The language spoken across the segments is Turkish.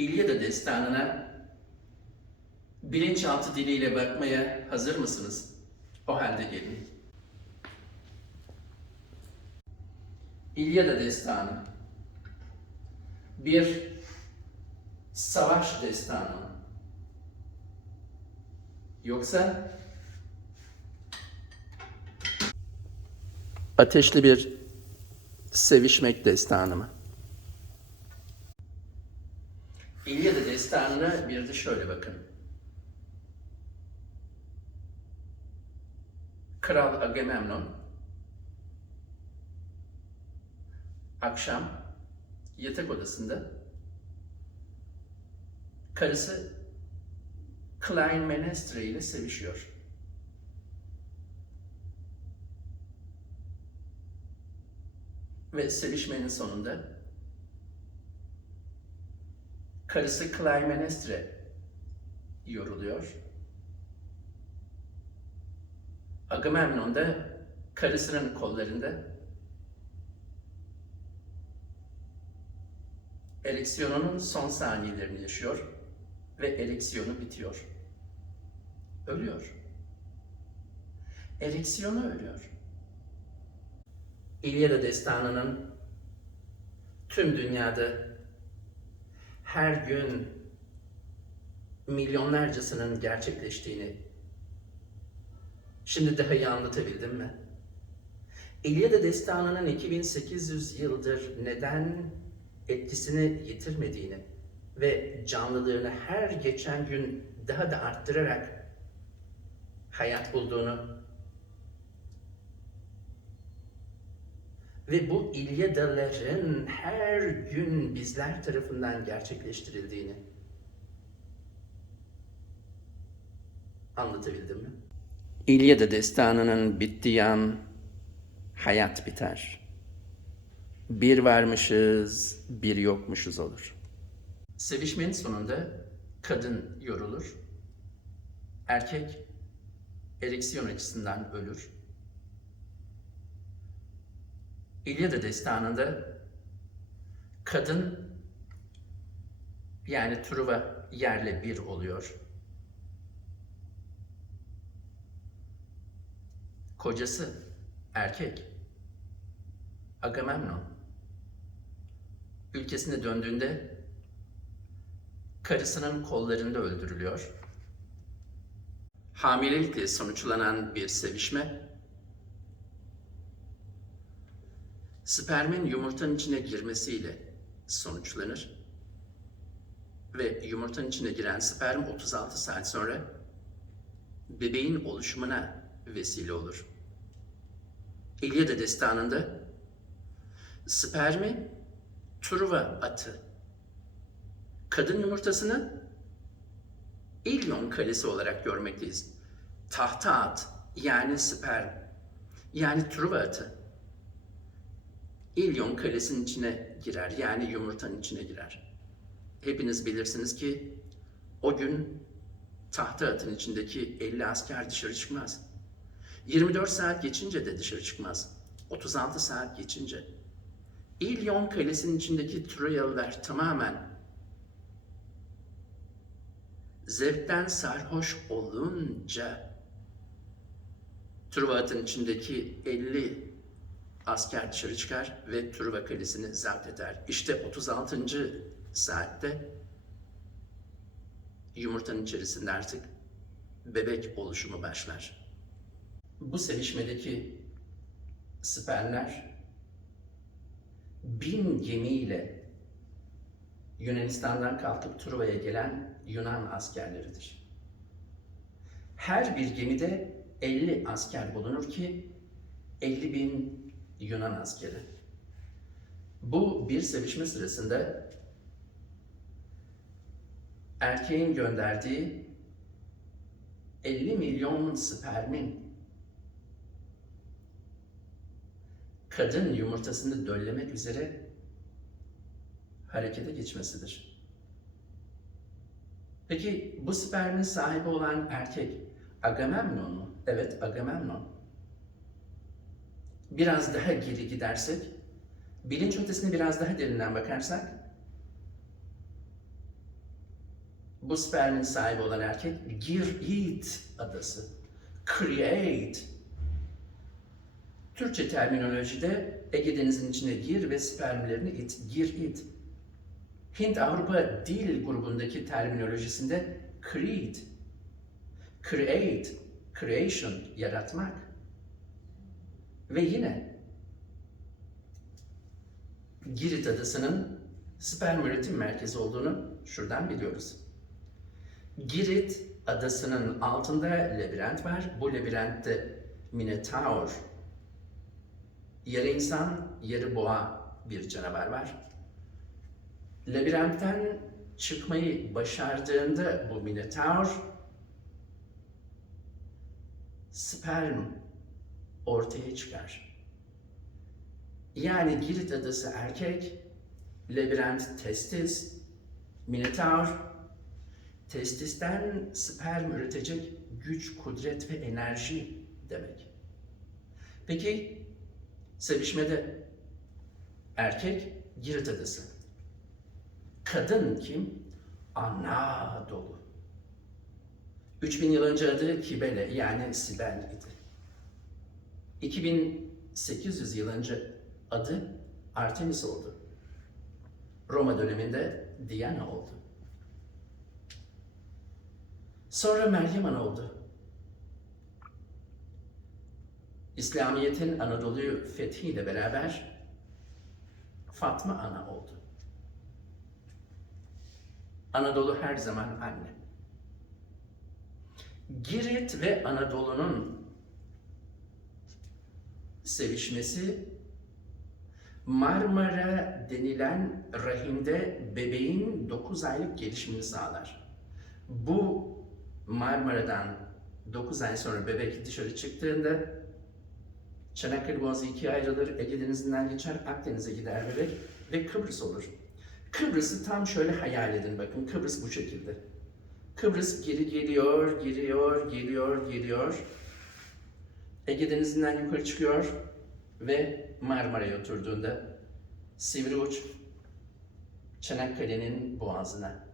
İlyada destanına bilinçaltı diliyle bakmaya hazır mısınız? O halde gelin. İlyada destanı bir savaş destanı? Yoksa ateşli bir sevişmek destanı mı? İlyada destanına bir de şöyle bakın. Kral Agamemnon akşam yatak odasında karısı Clytemnestra ile sevişiyor. Ve sevişmenin sonunda karısı Clytemnestra yoruluyor. Agamemnon da karısının kollarında ereksiyonunun son saniyelerini yaşıyor ve ereksiyonu bitiyor. Ölüyor. Ereksiyonu ölüyor. İlyada destanının tüm dünyada her gün milyonlarcasının gerçekleştiğini şimdi daha iyi anlatabildim mi? İlyada destanının 2800 yıldır neden etkisini yitirmediğini ve canlılığını her geçen gün daha da arttırarak hayat bulduğunu ve bu İlyadaların her gün bizler tarafından gerçekleştirildiğini anlatabildim mi? İlyada destanının bittiği an hayat biter. Bir varmışız, bir yokmuşuz olur. Sevişmenin sonunda kadın yorulur, erkek ereksiyon açısından ölür. İlyada destanında kadın yani Truva yerle bir oluyor. Kocası erkek Agamemnon ülkesine döndüğünde karısının kollarında öldürülüyor. Hamilelikle sonuçlanan bir sevişme spermin yumurtanın içine girmesiyle sonuçlanır. Ve yumurtanın içine giren sperm 36 saat sonra bebeğin oluşumuna vesile olur. İlyada destanında spermi Truva atı, kadın yumurtasını İlyon kalesi olarak görmekteyiz. Tahta at yani sperm yani Truva atı İlyon kalesinin içine girer yani yumurtanın içine girer. Hepiniz bilirsiniz ki o gün tahta atın içindeki 50 asker dışarı çıkmaz. 24 saat geçince de dışarı çıkmaz. 36 saat geçince. İlyon kalesinin içindeki Troyalılar tamamen zevkten sarhoş olunca Truva atın içindeki 50 asker dışarı çıkar ve Truva kalesini zapt eder. İşte 36. saatte yumurtanın içerisinde artık bebek oluşumu başlar. Bu sevişmedeki spermler bin gemiyle Yunanistan'dan kalkıp Truva'ya gelen Yunan askerleridir. Her bir gemide 50 asker bulunur ki 50 bin Yunan askeri. Bu bir sevişme sırasında erkeğin gönderdiği 50 milyon spermin kadın yumurtasını döllemek üzere harekete geçmesidir. Peki bu spermin sahibi olan erkek Agamemnon mu? Evet Agamemnon. Biraz daha geri gidersek, bilinç ötesine biraz daha derinden bakarsak, bu spermin sahibi olan erkek Girit adası. Create. Türkçe terminolojide Ege Denizi'nin içine gir ve spermlerini it, gir it. Hint-Avrupa dil grubundaki terminolojisinde create, create, creation, yaratmak. Ve yine Girit Adası'nın sperm üretim merkezi olduğunu şuradan biliyoruz. Girit Adası'nın altında labirent var. Bu labirentte Minotaur, yarı insan, yarı boğa bir canavar var. Labirentten çıkmayı başardığında bu Minotaur sperm ortaya çıkar. Yani Girit adası erkek, labirent testis, Minotaur, testisten sperm üretecek güç, kudret ve enerji demek. Peki sevişmede erkek Girit adası. Kadın kim? Anadolu. 3000 yıl önce adı Kibele yani Sibel idi. 2800 yıl önce adı Artemis oldu. Roma döneminde Diana oldu. Sonra Meryem Ana oldu. İslamiyet'in Anadolu'yu fethiyle beraber Fatma Ana oldu. Anadolu her zaman anne. Girit ve Anadolu'nun sevişmesi Marmara denilen rahimde bebeğin 9 aylık gelişimini sağlar. Bu Marmara'dan 9 ay sonra bebek dışarı çıktığında Çanakkale Boğazı ikiye ayrılır, Ege Denizi'nden geçer, Akdeniz'e gider bebek ve Kıbrıs olur. Kıbrıs'ı tam şöyle hayal edin bakın, Kıbrıs bu şekilde. Kıbrıs geri geliyor, geliyor, geliyor, geliyor. Ege Denizi'nden yukarı çıkıyor ve Marmara'ya oturduğunda sivri uç Çanakkale'nin boğazına.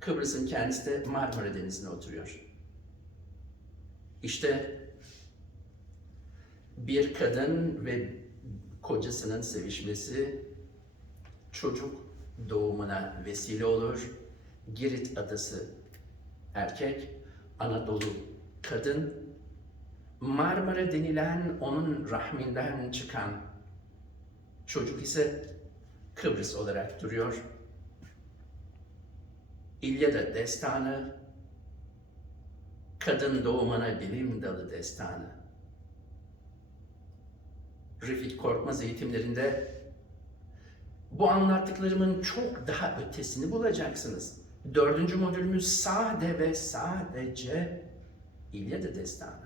Kıbrıs'ın kendisi de Marmara Denizi'ne oturuyor. İşte bir kadın ve kocasının sevişmesi çocuk doğumuna vesile olur. Girit adası erkek, Anadolu kadın, Marmara denilen onun rahminden çıkan çocuk ise Kıbrıs olarak duruyor. İlyada destanı, kadın doğumuna bilim dalı destanı. Refik Korkmaz eğitimlerinde bu anlattıklarımın çok daha ötesini bulacaksınız. Dördüncü modülümüz sade ve sadece İlyada destanı.